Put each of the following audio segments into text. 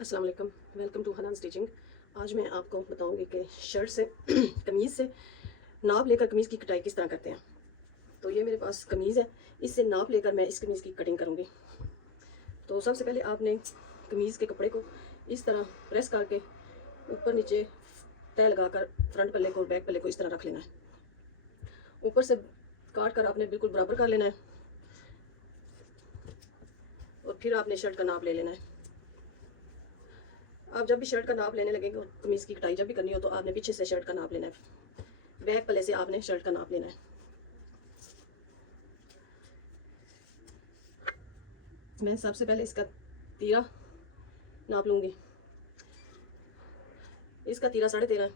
अस्सलाम वालेकुम, welcome to Hanan stitching. आज मैं आपको बताऊंगी कि शर्ट से कमीज़ से नाप लेकर कमीज़ की कटाई किस तरह करते हैं। तो ये मेरे पास कमीज़ है, इससे नाप लेकर मैं इस कमीज़ की कटिंग करूंगी। तो सबसे पहले आपने कमीज़ के कपड़े को इस तरह प्रेस करके ऊपर नीचे तय लगाकर फ्रंट पल्ले को और बैक पल्ले को इस तरह रख लेना है। ऊपर से काट कर आपने बिल्कुल बराबर कर लेना है और फिर आपने शर्ट का नाप ले लेना है। आप जब भी शर्ट का नाप लेने लगेंगे और कमीज़ की कटाई जब भी करनी हो तो आपने पीछे से शर्ट का नाप लेना है, बैक पल्ले से आपने शर्ट का नाप लेना है। मैं सबसे पहले इसका तीरा नाप लूँगी। इसका तीरा 13.5 है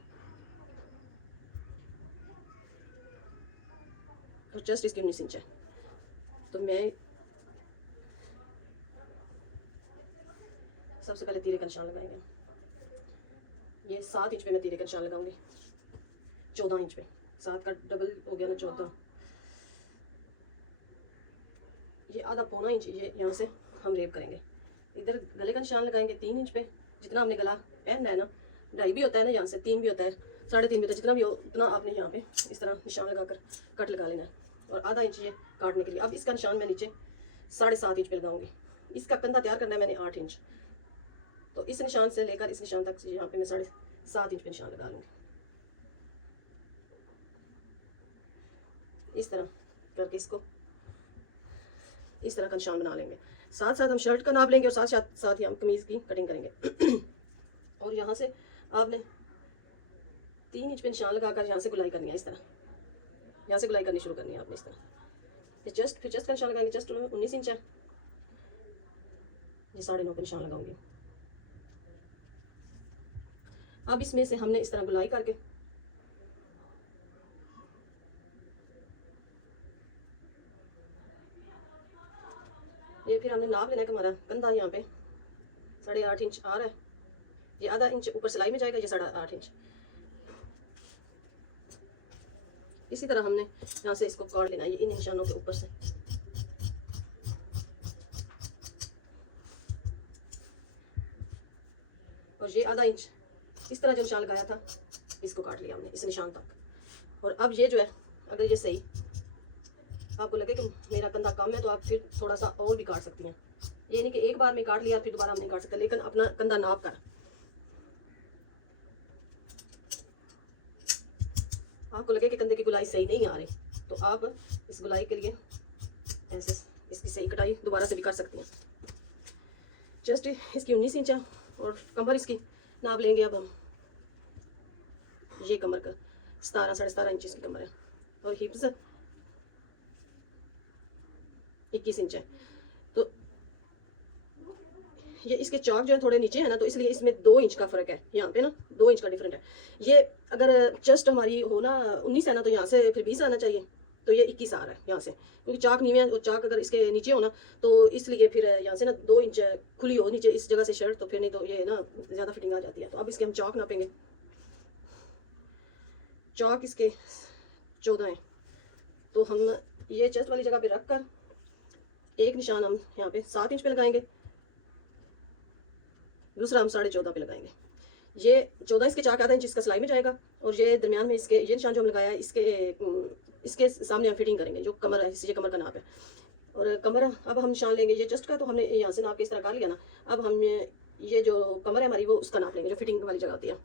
और जस्ट इसकी 19 इंच है। तो मैं सबसे पहले तीरे का निशान लगाएंगे। ये 7 इंच पे मैं तीरे का निशान लगाऊंगी, 14 इंच पे। 7 का डबल हो गया ना 14। ये आधा पौना इंच ये यहाँ से हम रेप करेंगे। इधर गले का निशान लगाएंगे 3 इंच पे। जितना हमने गला पहनना है ना, 2.5 भी होता है ना, यहाँ से 3 भी होता है, 3.5 भी होता है, जितना भी हो उतना आपने यहाँ पे इस तरह निशान लगाकर कट लगा लेना है। और आधा इंच ये काटने के लिए। अब इसका निशान मैं नीचे 7.5 इंच पे लगाऊंगी। इसका कंधा तैयार करना है मैंने 8 इंच। तो इस निशान से लेकर इस निशान तक यहाँ पे मैं 7.5 इंच पे निशान लगा लूँगी। इस तरह करके इसको इस तरह का निशान बना लेंगे। साथ साथ हम शर्ट का नाप लेंगे और साथ साथ साथ ही हम कमीज़ की कटिंग करेंगे। और यहाँ से आपने 3 इंच पे निशान लगाकर यहाँ से गुलाई करनी है। इस तरह यहाँ से गुलाई करनी शुरू करनी है आपने इस तरह। फिर चेस्ट का निशान लगाएंगे। चेस्ट 19 इंच है, ये 9.5 पे निशान लगाऊंगी। अब इसमें से हमने इस तरह गुलाई करके ये फिर हमने नाप लेना है कि हमारा कंधा यहाँ पे 8.5 इंच आ रहा है। ये आधा इंच ऊपर सिलाई में जाएगा, ये 8.5 इंच। इसी तरह हमने यहाँ से इसको काट लेना है, ये इन निशानों के ऊपर से। और ये आधा इंच इस तरह जो निशान लगाया था इसको काट लिया हमने इस निशान तक। और अब ये जो है, अगर ये सही आपको लगे कि मेरा कंधा कम है तो आप फिर थोड़ा सा और भी काट सकती हैं। ये नहीं कि एक बार में काट लिया फिर दोबारा हम नहीं काट सकते, लेकिन अपना कंधा नाप कर आपको लगे कि कंधे की गुलाई सही नहीं आ रही तो आप इस गुलाई के लिए ऐसे इसकी सही कटाई दोबारा से भी कर सकती हैं। जस्ट इसकी 19 इंच है और कमर इसकी नाप लेंगे। अब हम ये कमर का 17.5 इंच इसकी कमर है और हिप्स 21 इंच है। तो ये इसके चौक जो है थोड़े नीचे है ना, तो इसलिए इसमें 2 इंच का फ़र्क है। यहाँ पे ना 2 इंच का डिफरेंट है। ये अगर चेस्ट हमारी हो ना 19 है ना, तो यहाँ से फिर 20 आना चाहिए। तो ये 21 आ रहा है यहाँ से, क्योंकि चाक नीचे है और चाक अगर इसके नीचे हो ना तो इसलिए फिर यहाँ से ना 2 इंच खुली हो नीचे इस जगह से शर्ट, तो फिर नहीं तो ये ना ज़्यादा फिटिंग आ जाती है। तो अब इसके हम चौक नापेंगे। चौक इसके 14 है। तो हम ये चेस्ट वाली जगह पे रख कर एक निशान हम यहाँ पे 7 इंच पे लगाएंगे, दूसरा हम 14.5 पे लगाएंगे। ये 14 इसके चाक आधा इंच इसका सिलाई में जाएगा और ये दरमियान में इसके ये निशान जो हम लगाया है इसके सामने हम फिटिंग करेंगे। जो कमर है ये कमर का नाप है। और कमर अब हम निशान लेंगे ये चेस्ट का, तो हमने यहाँ से नाप के इस तरह कर लिया ना। अब हम ये जो कमर है हमारी वो उसका नाप लेंगे, जो फिटिंग वाली जगह होती है।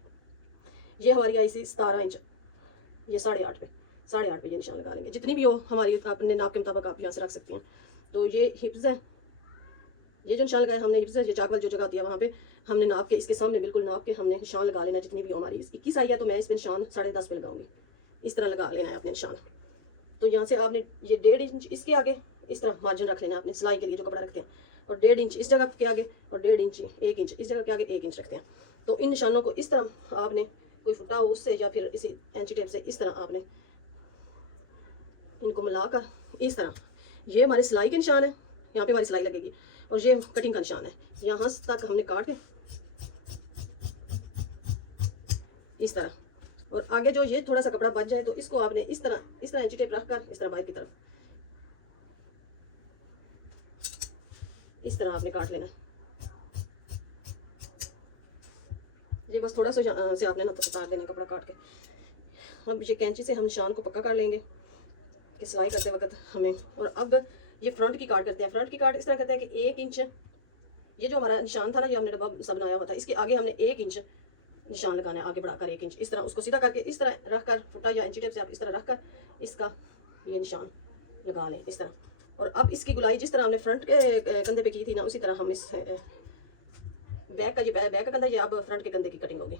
ये हमारी आई सी 17 इंच, ये 8.5 पे 8.5 पे ये निशान लगा लेंगे। जितनी भी हो हमारी अपने नाप के मुताबिक आप यहाँ से रख सकती हैं। तो ये हिप्स है, ये जो निशान लगाया हमने हिप्स है, ये चाक वाली जो जगह होती है वहाँ पे हमने नाप के इसके सामने बिल्कुल नाप के हमने निशान लगा लेना। जितनी भी हो हमारी 21 आई है तो मैं इस पर निशान 10.5 पे लगाऊंगी। इस तरह लगा लेना है अपने निशान। तो यहाँ से आपने ये 1.5 इंच इसके आगे इस तरह मार्जिन रख लेना है अपने सिलाई के लिए जो कपड़ा रखते हैं। और 1.5 इंच इस जगह के आगे और 1.5 इंच 1 इंच इस जगह के आगे 1 इंच रखते हैं। तो इन निशानों को इस तरह आपने कोई फुटा हो उससे या फिर इसी एंची टेप से इस तरह आपने इनको मिलाकर इस तरह, ये हमारे सिलाई के निशान है, यहाँ पे हमारी सिलाई लगेगी। और ये कटिंग का निशान है, यहाँ तक हमने काट के इस तरह। और आगे जो ये थोड़ा सा कपड़ा बच जाए तो इसको आपने इस तरह एंची टेप रखकर इस तरह बाहर की तरफ इस तरह आपने काट लेना। ये बस थोड़ा सा से आपने ना उतार देना कपड़ा काट के। अब ये कैंची से हम निशान को पक्का कर लेंगे कि सिलाई करते वक्त हमें। और अब ये फ्रंट की काट करते हैं। फ्रंट की काट इस तरह करते हैं कि 1 इंच, ये जो हमारा निशान था ना, ये हमने डब्बा सा बनाया हुआ था, इसके आगे हमने 1 इंच निशान लगाना है, आगे बढ़ाकर 1 इंच इस तरह उसको सीधा करके इस तरह रख कर, फुटा या इंची टेप से आप इस तरह रख कर इसका ये निशान लगा लें इस तरह। और अब इसकी गुलाई जिस तरह हमने फ्रंट के कंधे पे की थी ना, उसी तरह हम इस बैक का, ये बैक का कंधा, ये अब फ्रंट के कंधे की कटिंग होगी।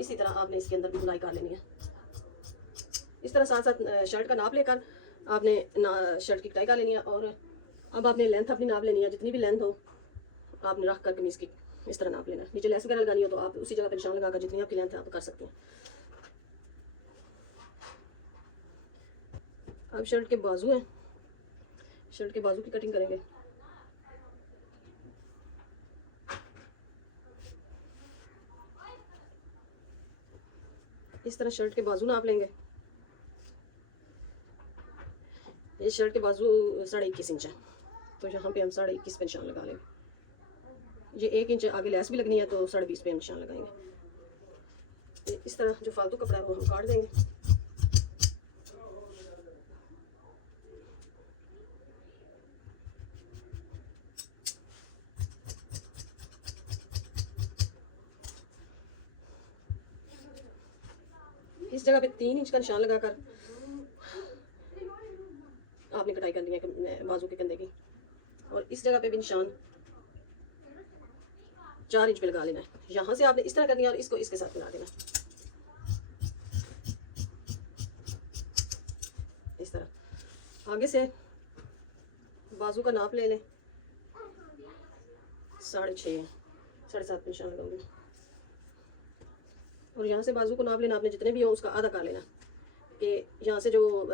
इसी तरह आपने इसके अंदर भी गुलाई कर लेनी है। इस तरह साथ साथ शर्ट का नाप लेकर आपने शर्ट की कटाई कर लेनी है। और अब आपने लेंथ अपनी नाप लेनी है, जितनी भी लेंथ हो आपने रख कर कमीज़ की इस तरह नाप लेना है। नीचे लेस वगैरह लगानी हो तो आप उसी जगह पर निशान लगाकर जितनी आपकी लेंथ है आप कर सकते हैं। अब शर्ट के बाजू हैं, शर्ट के बाजू की कटिंग करेंगे। इस तरह शर्ट के बाजू नाप लेंगे। ये शर्ट के बाजू 21.5 इंच है, तो यहाँ पे हम 21.5 पे निशान लगा लेंगे। ये 1 इंच आगे लेस भी लगनी है तो 20.5 पे निशान लगाएंगे। इस तरह जो फालतू कपड़ा है वो हम काट देंगे। इस जगह पे 3 इंच का निशान लगाकर आपने कटाई करनी है बाजू के कंधे की। और इस जगह पे भी निशान 4 इंच पे लगा लेना है। यहाँ से आपने इस तरह करनी है और इसको इसके साथ मिला देना इस तरह। आगे से बाजू का नाप ले लें, 6.5 7.5 पे निशान लगाऊंगी। और यहाँ से बाजू को नाप लेना आपने, जितने भी हो उसका आधा कर लेना कि यहाँ से जो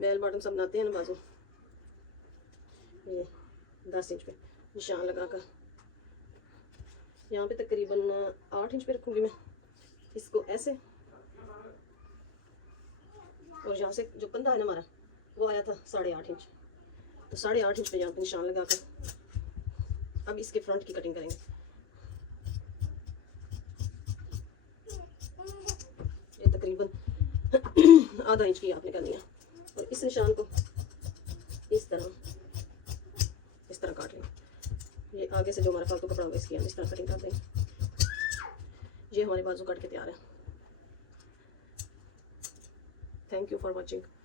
बेल बॉटम सब बनाते हैं ना बाजू, ये 10 इंच पे निशान लगाकर यहाँ पे तकरीबन 8 इंच पे रखूँगी मैं इसको ऐसे। और यहाँ से जो कंधा है ना हमारा वो आया था 8.5 इंच, तो 8.5 इंच पे यहाँ पे निशान लगाकर अब इसके फ्रंट की कटिंग करेंगे। ये तकरीबन आधा इंच की आपने करनी है। और इस निशान को इस तरह काट लें। ये आगे से जो हमारा फालतू कपड़ा होगा इसकी हम इस तरह कटिंग कर देंगे। ये हमारे बाजू कट के तैयार है। Thank you for watching.